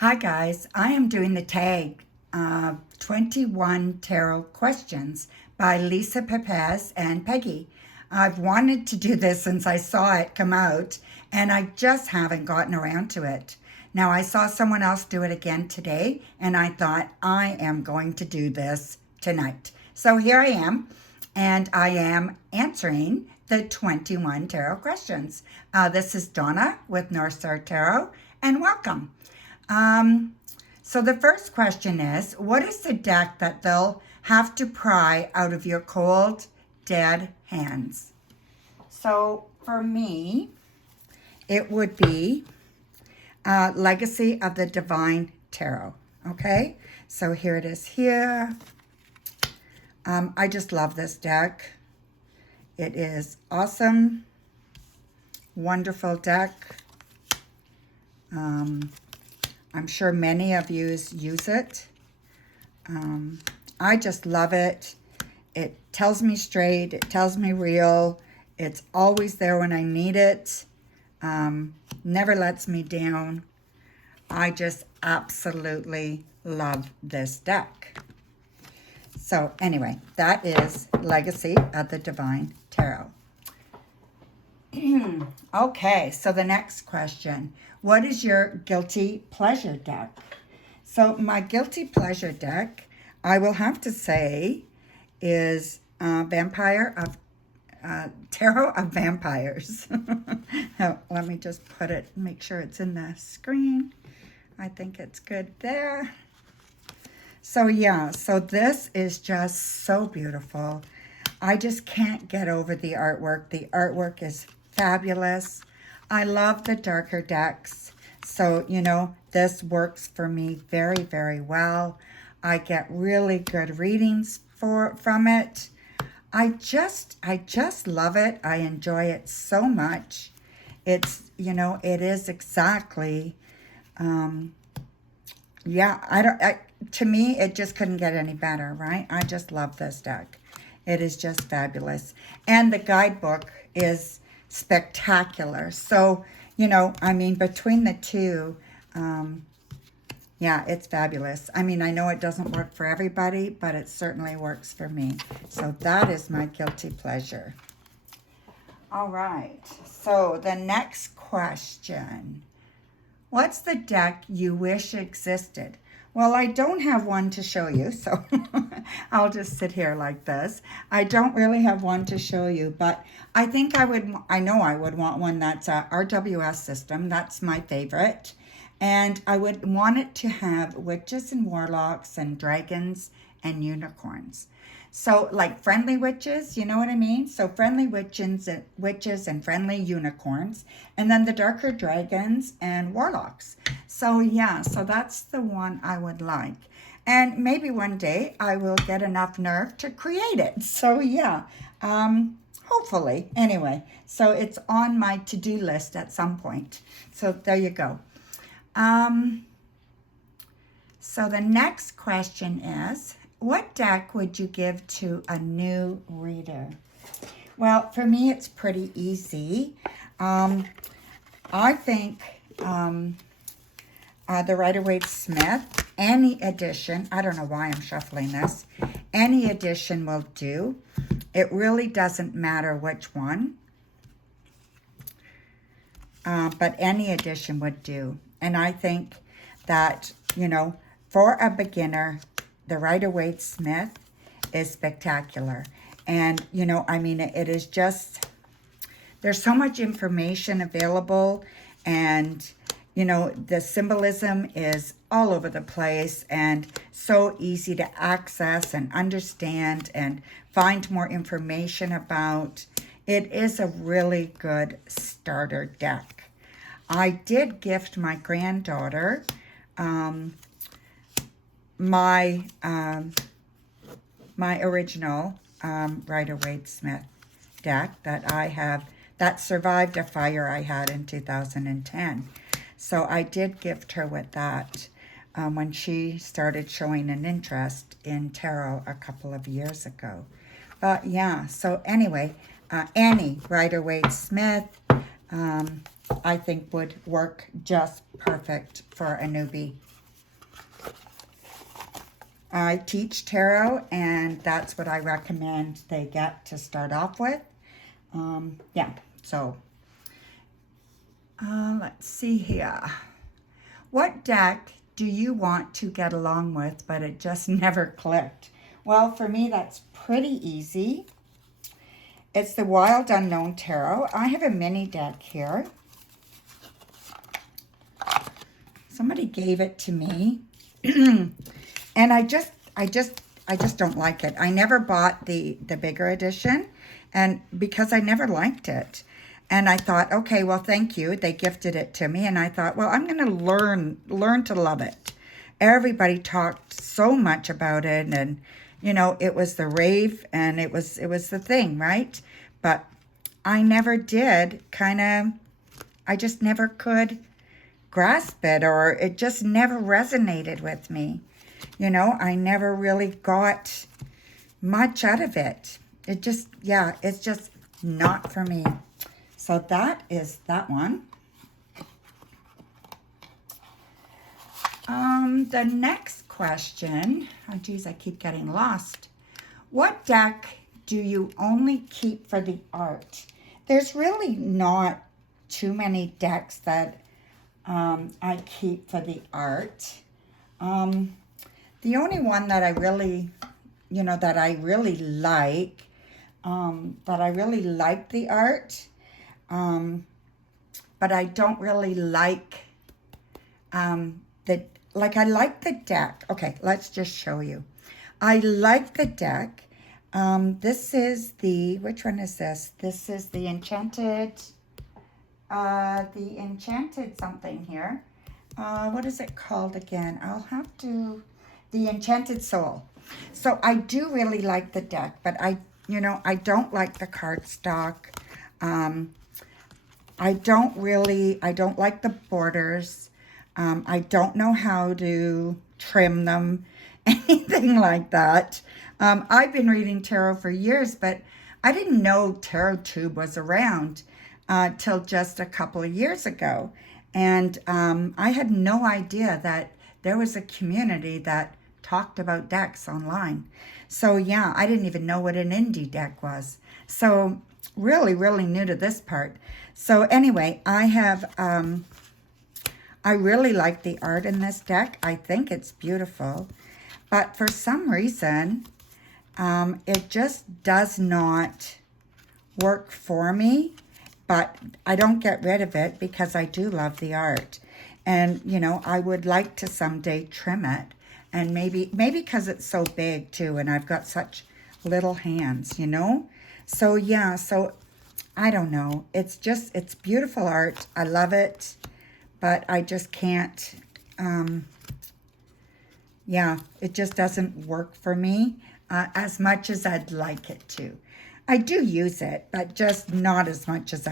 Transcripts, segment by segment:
Hi guys, I am doing the tag 21 Tarot Questions by Lisa Peggy and Peggy. I've wanted to do this since I saw it come out and I just haven't gotten around to it. Now I saw someone else do it again today and I thought I am going to do this tonight. So here I am and I am answering the 21 Tarot Questions. This is Donna with North Star Tarot and welcome. So the first question is, what is the deck that they'll have to pry out of your cold, dead hands? So for me, it would be Legacy of the Divine Tarot. Okay, so here it is here. I just love this deck. It is awesome, wonderful deck. I'm sure many of you use it. I just love it. It tells me straight. It tells me real. It's always there when I need it. Never lets me down. I just absolutely love this deck. So anyway, that is Legacy of the Divine Tarot. Okay, so the next question. What is your guilty pleasure deck? So my guilty pleasure deck, I will have to say, is Tarot of Vampires. Oh, let me just put it, make sure it's in the screen. I think it's good there. So yeah, so this is just so beautiful. I just can't get over the artwork. The artwork is fabulous. I love the darker decks. So, you know, this works for me very, very well. I get really good readings from it. I just love it. I enjoy it so much. It's, you know, it is exactly, yeah, to me, it just couldn't get any better, right? I just love this deck. It is just fabulous. And the guidebook is spectacular. So, you know, I mean, between the two, yeah, it's fabulous. I mean, I know it doesn't work for everybody, but it certainly works for me. So that is my guilty pleasure. All right. So the next question. What's the deck you wish existed? Well, I don't have one to show you, so I'll just sit here like this. I don't really have one to show you, but I think I know I would want one that's a RWS system. That's my favorite. And I would want it to have witches and warlocks and dragons and unicorns. So like friendly witches, you know what I mean? So friendly witches and friendly unicorns. And then the darker dragons and warlocks. So yeah, so that's the one I would like. And maybe one day I will get enough nerve to create it. So yeah, hopefully. Anyway, so it's on my to-do list at some point. So there you go. So the next question is, what deck would you give to a new reader? Well, for me, it's pretty easy. I think the Rider-Waite-Smith, any edition, I don't know why I'm shuffling this, any edition will do. It really doesn't matter which one, but any edition would do. And I think that, you know, for a beginner, the Rider-Waite-Smith is spectacular. And, you know, I mean, it is just, there's so much information available. And, you know, the symbolism is all over the place and so easy to access and understand and find more information about. It is a really good starter deck. I did gift my granddaughter my original Rider-Waite-Smith deck that I have, that survived a fire I had in 2010. So I did gift her with that when she started showing an interest in tarot a couple of years ago. But yeah, so anyway, any Rider-Waite-Smith, I think would work just perfect for a newbie. I teach tarot, and that's what I recommend they get to start off with. Yeah, so let's see here. What deck do you want to get along with, but it just never clicked? Well, for me, that's pretty easy. It's the Wild Unknown Tarot. I have a mini deck here. Somebody gave it to me, and I just don't like it. I never bought the bigger edition, and because I never liked it. And I thought, okay, well, thank you. They gifted it to me, and I thought, well, I'm going to learn to love it. Everybody talked so much about it, and you know, it was the rave, and it was the thing, right? But I never did. I just never could grasp it, or it just never resonated with me. You know, I never really got much out of it. It just, yeah, it's just not for me. So that is that one. The next question, oh geez, I keep getting lost. What deck do you only keep for the art? There's really not too many decks that I keep for the art. The only one that I really, you know, that I really like the art, but I don't really like I like the deck. Okay, let's just show you. I like the deck. This is the, which one is this? This is the Enchanted something here. What is it called again? I'll have to, the Enchanted Soul. So I do really like the deck, but I don't like the cardstock. I don't like the borders. I don't know how to trim them, anything like that. I've been reading tarot for years, but I didn't know Tarot Tube was around till just a couple of years ago. And I had no idea that there was a community that talked about decks online. So yeah, I didn't even know what an indie deck was. So really, really new to this part. So anyway, I really like the art in this deck. I think it's beautiful. But for some reason, it just does not work for me. But I don't get rid of it because I do love the art. And, you know, I would like to someday trim it. And maybe because it's so big too, and I've got such little hands, you know? So yeah, so I don't know. It's beautiful art. I love it. But I just can't, yeah, it just doesn't work for me as much as I'd like it to. I do use it, but just not as much as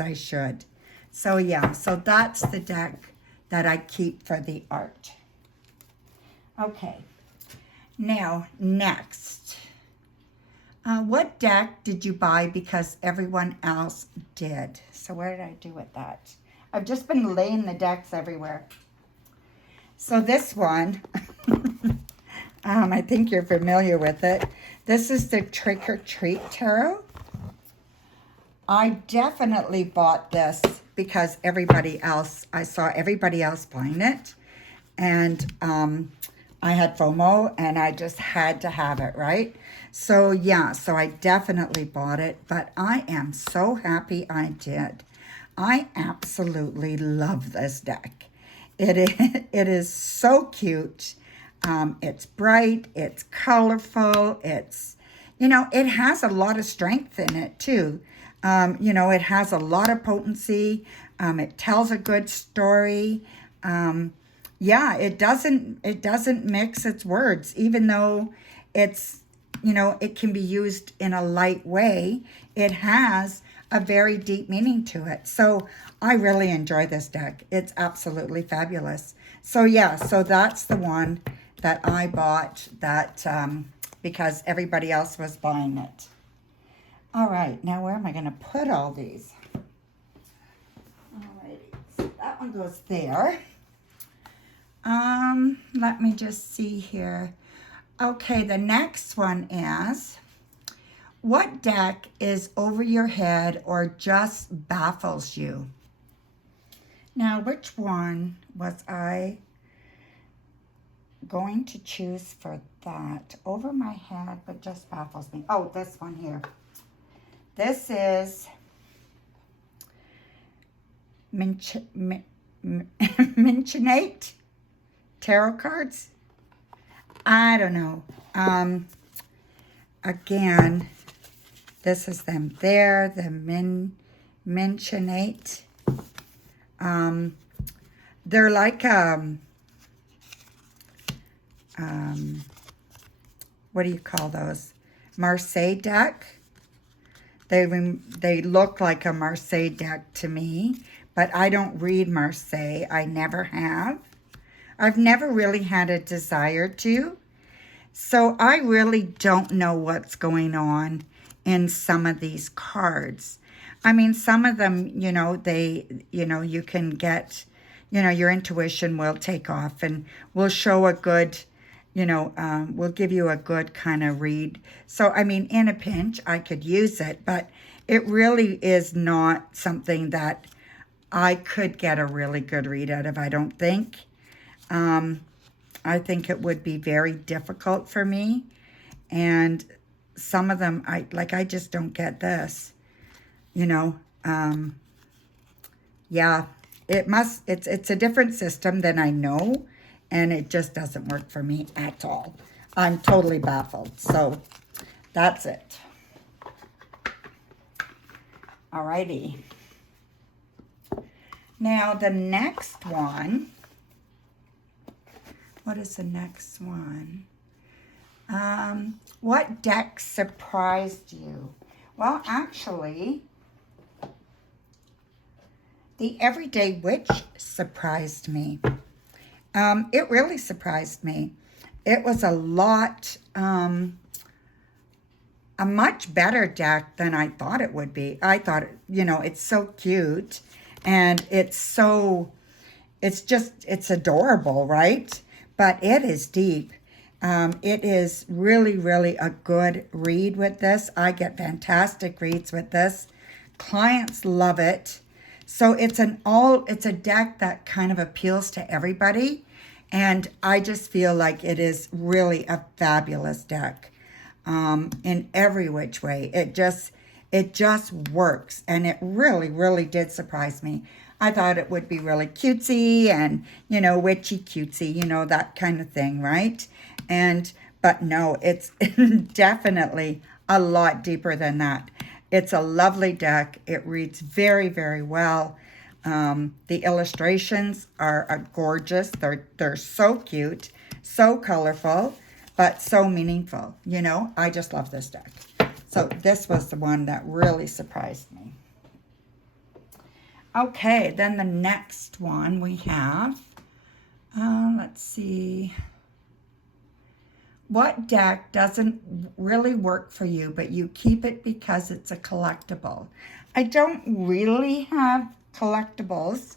I should. So yeah, so that's the deck that I keep for the art. Okay, now next. What deck did you buy because everyone else did? So where did I do with that? I've just been laying the decks everywhere. So this one, I think you're familiar with it. This is the Trick or Treat Tarot. I definitely bought this because I saw everybody else buying it. And I had FOMO and I just had to have it, right? So yeah, so I definitely bought it, but I am so happy I did. I absolutely love this deck. It is so cute. It's bright, it's colorful, it's, you know, it has a lot of strength in it too. You know, it has a lot of potency. It tells a good story. Yeah, it doesn't mix its words, even though it's, you know, it can be used in a light way. It has a very deep meaning to it. So I really enjoy this deck. It's absolutely fabulous. So yeah, so that's the one that I bought that because everybody else was buying it. All right, now where am I going to put all these? All that one goes there. Let me just see here. Okay, the next one is, what deck is over your head or just baffles you? Now, which one was I going to choose for that? Over my head, but just baffles me. Oh, this one here. This is Minchinate tarot cards. I don't know. Again, this is them there, the Minchinate. They're like what do you call those? Marseille deck. They look like a Marseille deck to me, but I don't read Marseille. I never have. I've never really had a desire to. So I really don't know what's going on in some of these cards. I mean, some of them, you know, you can get, your intuition will take off and will show a good, will give you a good kind of read. So, I mean, in a pinch, I could use it, but it really is not something that I could get a really good read out of, I don't think. I think it would be very difficult for me. And some of them, I just don't get this, yeah, it's a different system than I know, and it just doesn't work for me at all. I'm totally baffled. So that's it. Alrighty. Now the next one, what is the next one? What deck surprised you? Well, actually, the Everyday Witch surprised me. It really surprised me. It was a much better deck than I thought it would be. I thought, it's so cute, and it's adorable, right? But it is deep. It is really, really a good read with this. I get fantastic reads with this. Clients love it. So it's a deck that kind of appeals to everybody. And I just feel like it is really a fabulous deck in every which way. It just works. And it really, really did surprise me. I thought it would be really cutesy and, witchy cutesy, that kind of thing, right? But no, it's definitely a lot deeper than that. It's a lovely deck. It reads very, very well. The illustrations are gorgeous. They're so cute, so colorful, but so meaningful. I just love this deck. So this was the one that really surprised me. Okay, then the next one we have, let's see. What deck doesn't really work for you, but you keep it because it's a collectible? I don't really have collectibles.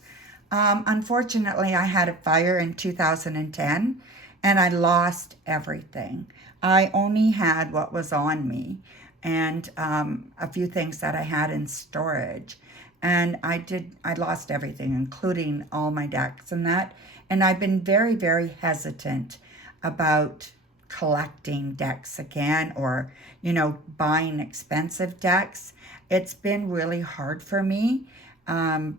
Unfortunately, I had a fire in 2010, and I lost everything. I only had what was on me and a few things that I had in storage. And I lost everything, including all my decks and that. And I've been very, very hesitant about collecting decks again, or, buying expensive decks. It's been really hard for me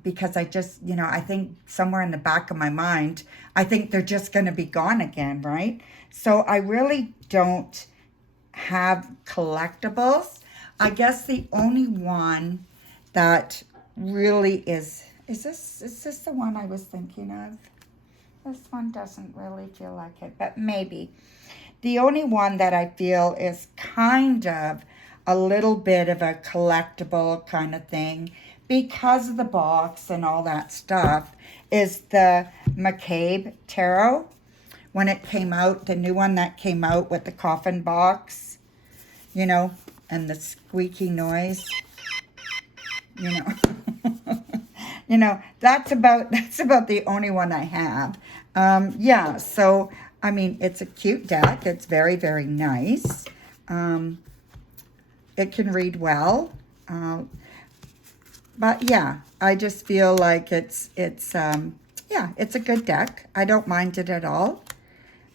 because I just, I think somewhere in the back of my mind, I think they're just going to be gone again, right? So I really don't have collectibles. I guess the only one that really is this the one I was thinking of? This one doesn't really feel like it, but maybe. The only one that I feel is kind of a little bit of a collectible kind of thing because of the box and all that stuff is the McCabe Tarot. When it came out, the new one that came out with the coffin box, and the squeaky noise, you know, that's about the only one I have. Yeah, so I mean, it's a cute deck. It's very, very nice. It can read well. But yeah, I just feel like yeah, it's a good deck. I don't mind it at all.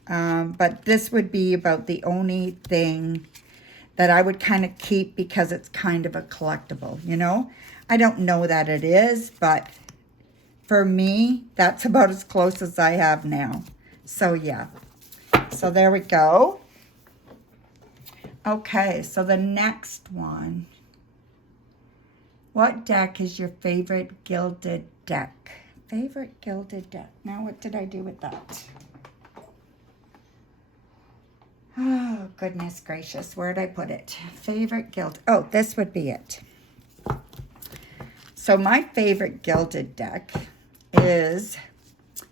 But this would be about the only thing that I would kind of keep because it's kind of a collectible, you know? I don't know that it is, but for me, that's about as close as I have now. So yeah, so there we go. Okay, so the next one. What deck is your favorite gilded deck? Favorite gilded deck. Now, what did I do with that? Oh, goodness gracious. Where did I put it? Favorite gilded. Oh, this would be it. So my favorite gilded deck is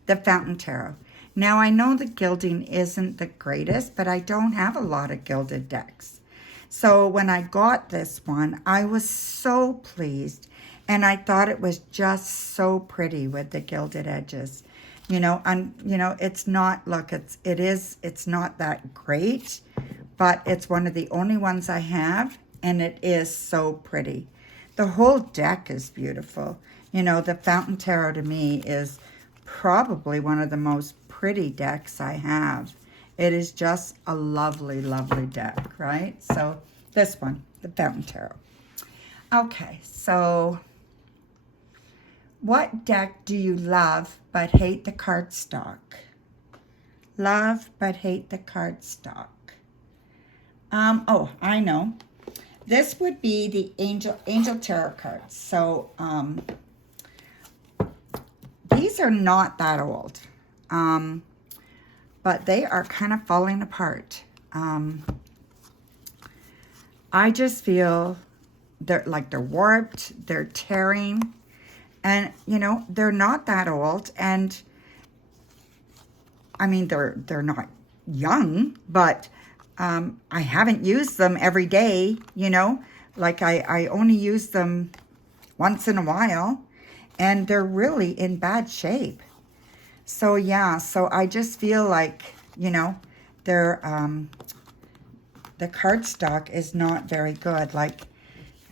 the Fountain Tarot. Now, I know the gilding isn't the greatest, but I don't have a lot of gilded decks. So when I got this one, I was so pleased. And I thought it was just so pretty with the gilded edges. You know, and you know, it's not, look, it's not that great, but it's one of the only ones I have, and it is so pretty. The whole deck is beautiful. You know, the Fountain Tarot to me is probably one of the most pretty decks I have. It is just a lovely, lovely deck, right? So this one, the Fountain Tarot. Okay, so what deck do you love but hate the cardstock? Love but hate the cardstock. Oh, I know. This would be the Angel Tarot cards. So these are not that old, but they are kind of falling apart. I just feel they're warped, they're tearing. And, you know, they're not that old, and, I mean, they're not young, but I haven't used them every day, you know. Like, I only use them once in a while, and they're really in bad shape. So, yeah, so I just feel like, you know, the cardstock is not very good. Like,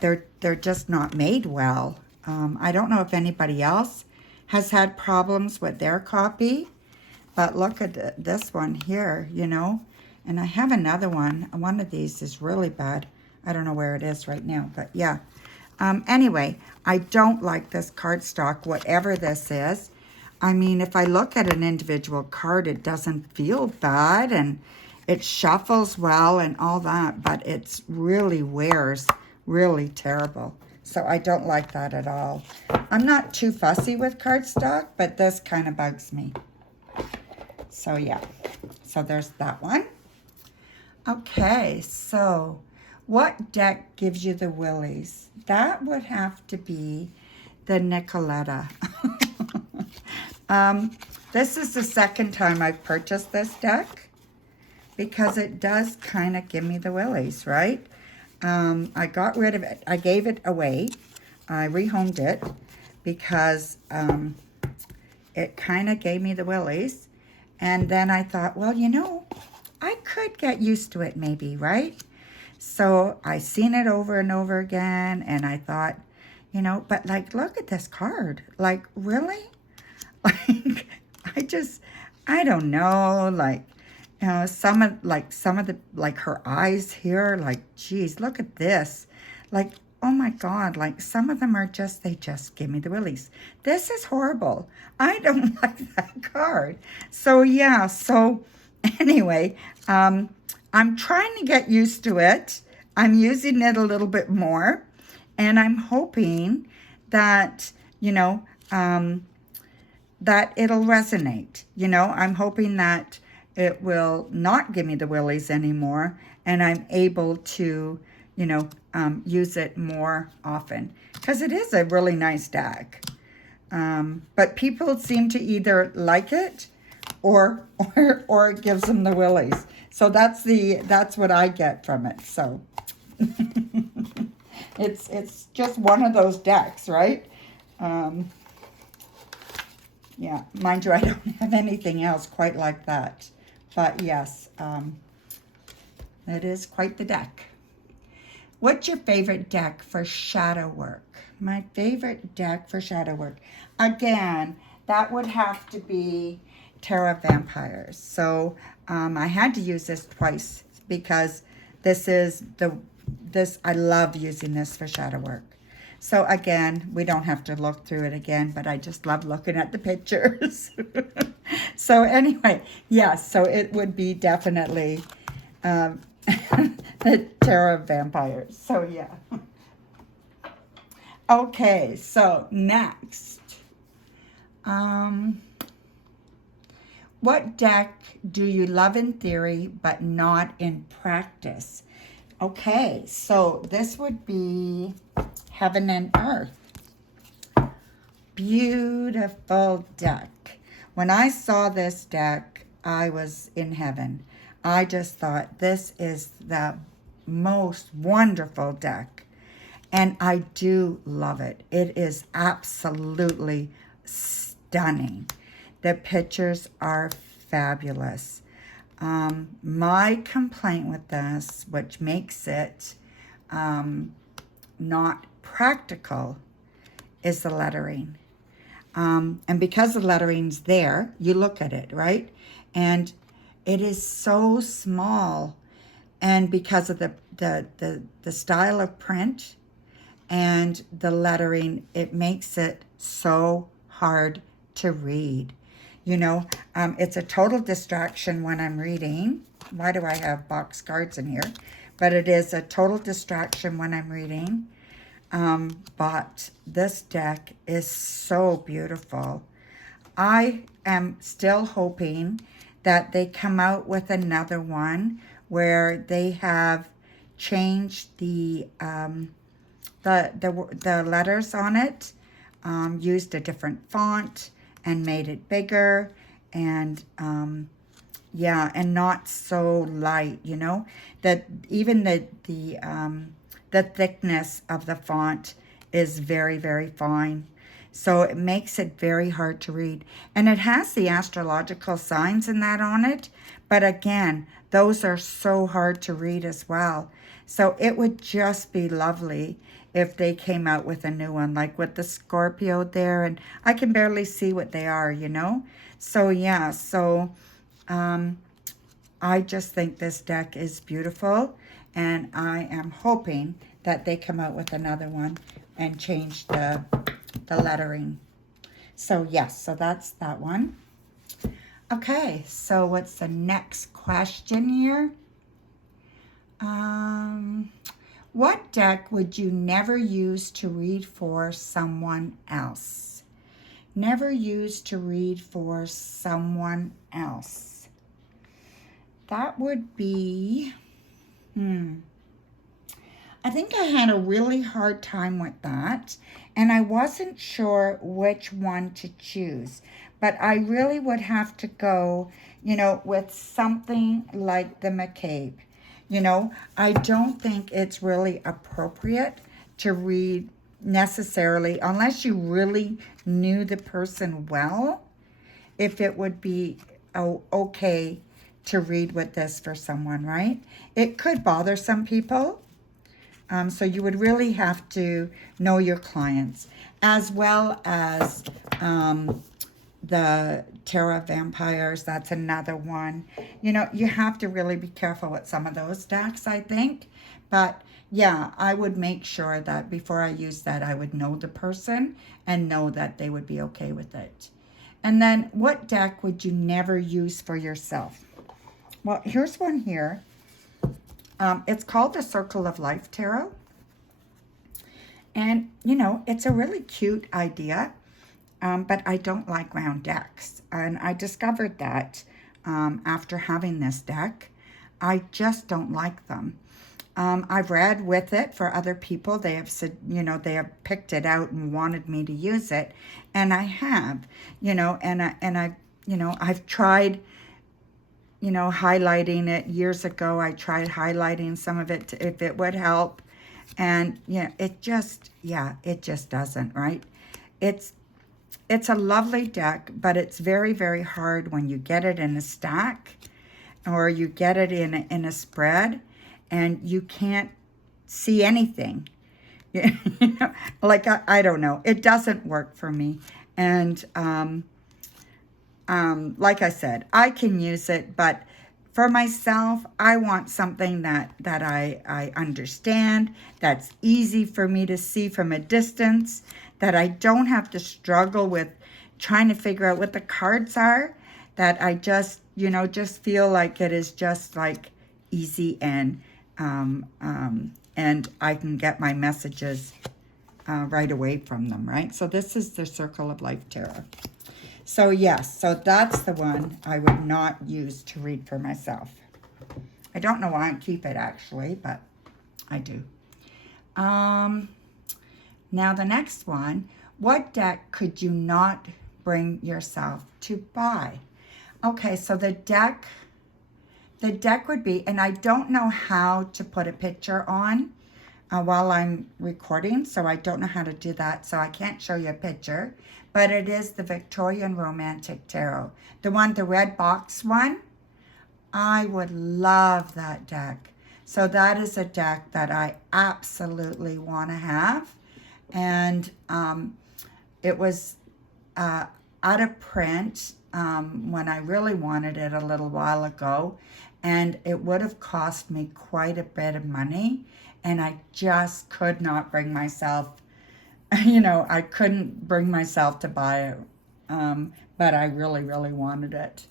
they're just not made well. I don't know if anybody else has had problems with their copy, but look at this one here, you know, and I have another one. One of these is really bad. I don't know where it is right now, but yeah. Anyway, I don't like this cardstock, whatever this is. I mean, if I look at an individual card, it doesn't feel bad, and it shuffles well and all that, but it's really wears really terrible. So I don't like that at all. I'm not too fussy with cardstock, but this kind of bugs me. So yeah, so there's that one. Okay, so what deck gives you the willies? That would have to be the Nicoletta. This is the second time I've purchased this deck because it does kind of give me the willies, right? I got rid of it. I gave it away. I rehomed it because it kind of gave me the willies. And then I thought, well, you know, I could get used to it maybe, right? So I seen it over and over again, and I thought, you know, but like, look at this card. Like, really? Like, I don't know, like, you know, some of the, like her eyes here, like, geez, look at this. Like, oh my God, like some of them are just, they just give me the willies. This is horrible. I don't like that card. So yeah, so anyway, I'm trying to get used to it. I'm using it a little bit more, and I'm hoping that, you know, that it'll resonate. You know, I'm hoping that it will not give me the willies anymore, and I'm able to, you know, use it more often, because it is a really nice deck. But people seem to either like it or it gives them the willies. So that's what I get from it. So it's just one of those decks, right? Yeah, mind you, I don't have anything else quite like that. But yes, it is quite the deck. What's your favorite deck for shadow work? My favorite deck for shadow work. Again, that would have to be Tarot of Vampires. So I had to use this twice because this is I love using this for shadow work. So again, we don't have to look through it again, but I just love looking at the pictures. So anyway, yes, so it would be definitely the Tarot of Vampires. So yeah. Okay, so next. What deck do you love in theory but not in practice? Okay, so this would be Heaven and Earth. Beautiful deck. When I saw this deck, I was in heaven. I just thought this is the most wonderful deck. And I do love it. It is absolutely stunning. The pictures are fabulous. My complaint with this, which makes it not practical, is the lettering. And because the lettering's there, you look at it, right? And it is so small. And because of the style of print and the lettering, it makes it so hard to read. You know, it's a total distraction when I'm reading. Why do I have box cards in here? But it is a total distraction when I'm reading. But this deck is so beautiful. I am still hoping that they come out with another one where they have changed the letters on it, used a different font and made it bigger, and yeah, and not so light, you know, that even the thickness of the font is very, very fine. So it makes it very hard to read. And it has the astrological signs and that on it. But again, those are so hard to read as well. So it would just be lovely if they came out with a new one, like with the Scorpio there. And I can barely see what they are, you know. So yeah, so I just think this deck is beautiful. And I am hoping that they come out with another one and change the lettering. So yes, so that's that one. Okay, so what's the next question here? What deck would you never use to read for someone else? Never use to read for someone else. That would be, I think I had a really hard time with that, and I wasn't sure which one to choose. But I really would have to go, you know, with something like the McCabe. You know, I don't think it's really appropriate to read necessarily, unless you really knew the person well, if it would be okay to read with this for someone, right? It could bother some people. So you would really have to know your clients, as well as the Tarot of Vampires. That's another one. You know, you have to really be careful with some of those decks, I think. But yeah, I would make sure that before I use that, I would know the person and know that they would be okay with it. And then what deck would you never use for yourself? Well, here's one here. It's called the Circle of Life Tarot. And, you know, it's a really cute idea, but I don't like round decks. And I discovered that after having this deck. I just don't like them. I've read with it for other people. They have said, you know, they have picked it out and wanted me to use it. And I have, you know, and I, you know, I've tried, you know, highlighting it years ago. I tried highlighting some of it if it would help. And, yeah, it just doesn't, right? it's a lovely deck, but it's very, very hard when you get it in a stack or you get it in a spread and you can't see anything. You know, like, I don't know. It doesn't work for me. And like I said, I can use it, but for myself, I want something that I understand, that's easy for me to see from a distance, that I don't have to struggle with trying to figure out what the cards are, that I just, you know, just feel like it is just like easy and I can get my messages right away from them, right? So this is the Circle of Life Tarot. So yes, so that's the one I would not use to read for myself. I don't know why I keep it actually, but I do. Now the next one, what deck could you not bring yourself to buy? Okay, so the deck would be, and I don't know how to put a picture on while I'm recording, so I don't know how to do that, so I can't show you a picture, but it is the Victorian Romantic Tarot. The red box one, I would love that deck. So that is a deck that I absolutely want to have, and it was out of print when I really wanted it a little while ago, and it would have cost me quite a bit of money, and I just could not bring myself, you know, I couldn't bring myself to buy it, but I really, really wanted it.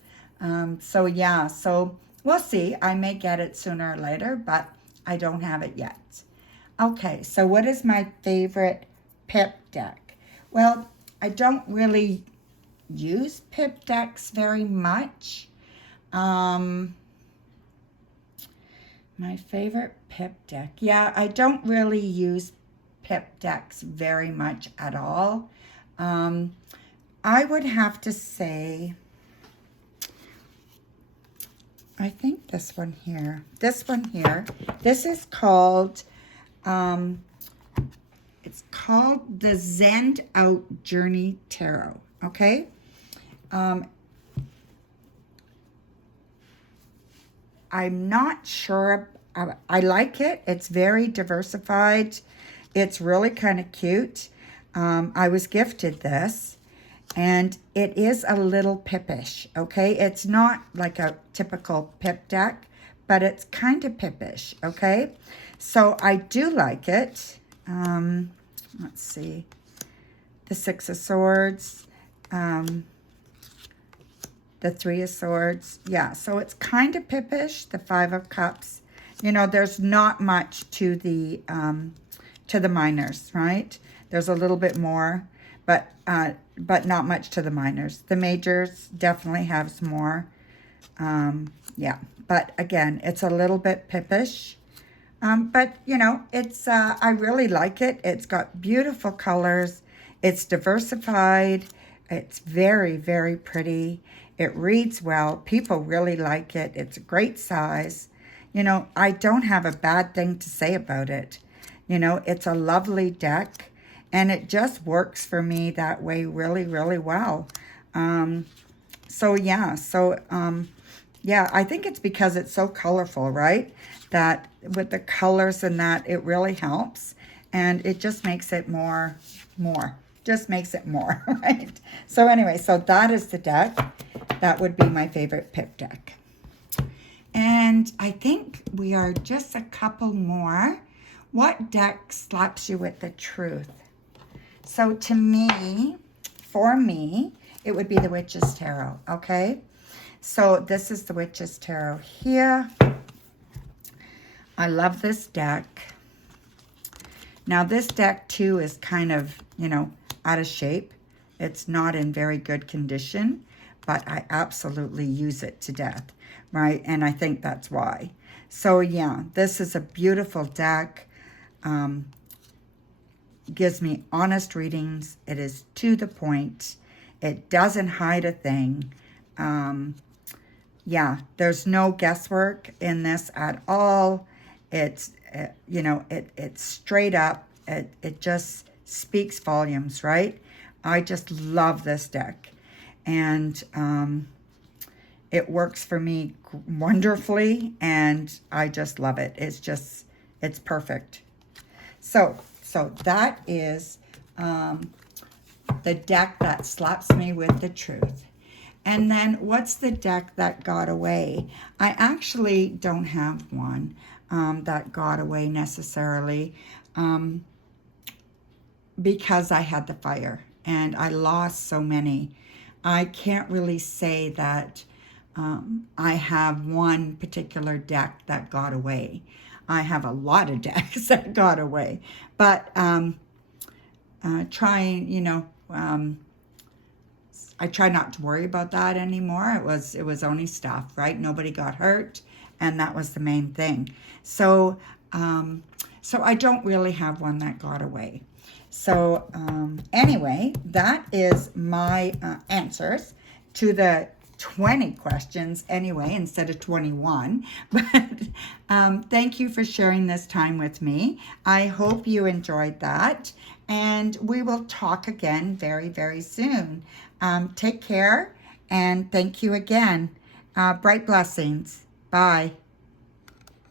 So yeah, so we'll see. I may get it sooner or later, but I don't have it yet. Okay, so what is my favorite pip deck? Well, I don't really use pip decks very much. My favorite pip deck. Yeah, I don't really use pip decks very much at all. I would have to say, I think this one here. This is called, it's called the Zen Out Journey Tarot, okay? I'm not sure. I like it. It's very diversified. It's really kind of cute. I was gifted this, and it is a little pippish, okay? It's not like a typical pip deck, but it's kind of pippish, okay? So I do like it. Let's see. The Six of Swords. The Three of Swords. Yeah, so it's kind of pippish. The Five of Cups. You know, there's not much to the minors, right? There's a little bit more, but not much to the minors. The majors definitely has more. Yeah, but again, it's a little bit pippish. But, you know, it's I really like it. It's got beautiful colors. It's diversified. It's very, very pretty. It reads well. People really like it. It's a great size. You know, I don't have a bad thing to say about it. You know, it's a lovely deck, and it just works for me that way really, really well. Yeah, I think it's because it's so colorful, right? That with the colors and that, it really helps, and it just makes it more, just makes it more, right? So anyway, so that is the deck. That would be my favorite pip deck. And I think we are just a couple more. What deck slaps you with the truth? So to me, for me, it would be the Witch's Tarot, okay? So this is the Witch's Tarot here. I love this deck. Now this deck too is kind of, you know, out of shape. It's not in very good condition, but I absolutely use it to death, right? And I think that's why. So yeah, this is a beautiful deck. Gives me honest readings. It is to the point. It doesn't hide a thing. Yeah, there's no guesswork in this at all. It's, you know, it's straight up. It just speaks volumes, right? I just love this deck. And it works for me wonderfully, and I just love it. It's perfect. So that is the deck that slaps me with the truth. And then what's the deck that got away? I actually don't have one that got away necessarily because I had the fire and I lost so many. I can't really say that I have one particular deck that got away. I have a lot of decks that got away, but I try not to worry about that anymore. It was only stuff, right? Nobody got hurt, and that was the main thing. So I don't really have one that got away. So anyway, that is my answers to the 20 questions anyway, instead of 21. But thank you for sharing this time with me. I hope you enjoyed that. And we will talk again very, very soon. Take care, and thank you again. Bright blessings. Bye.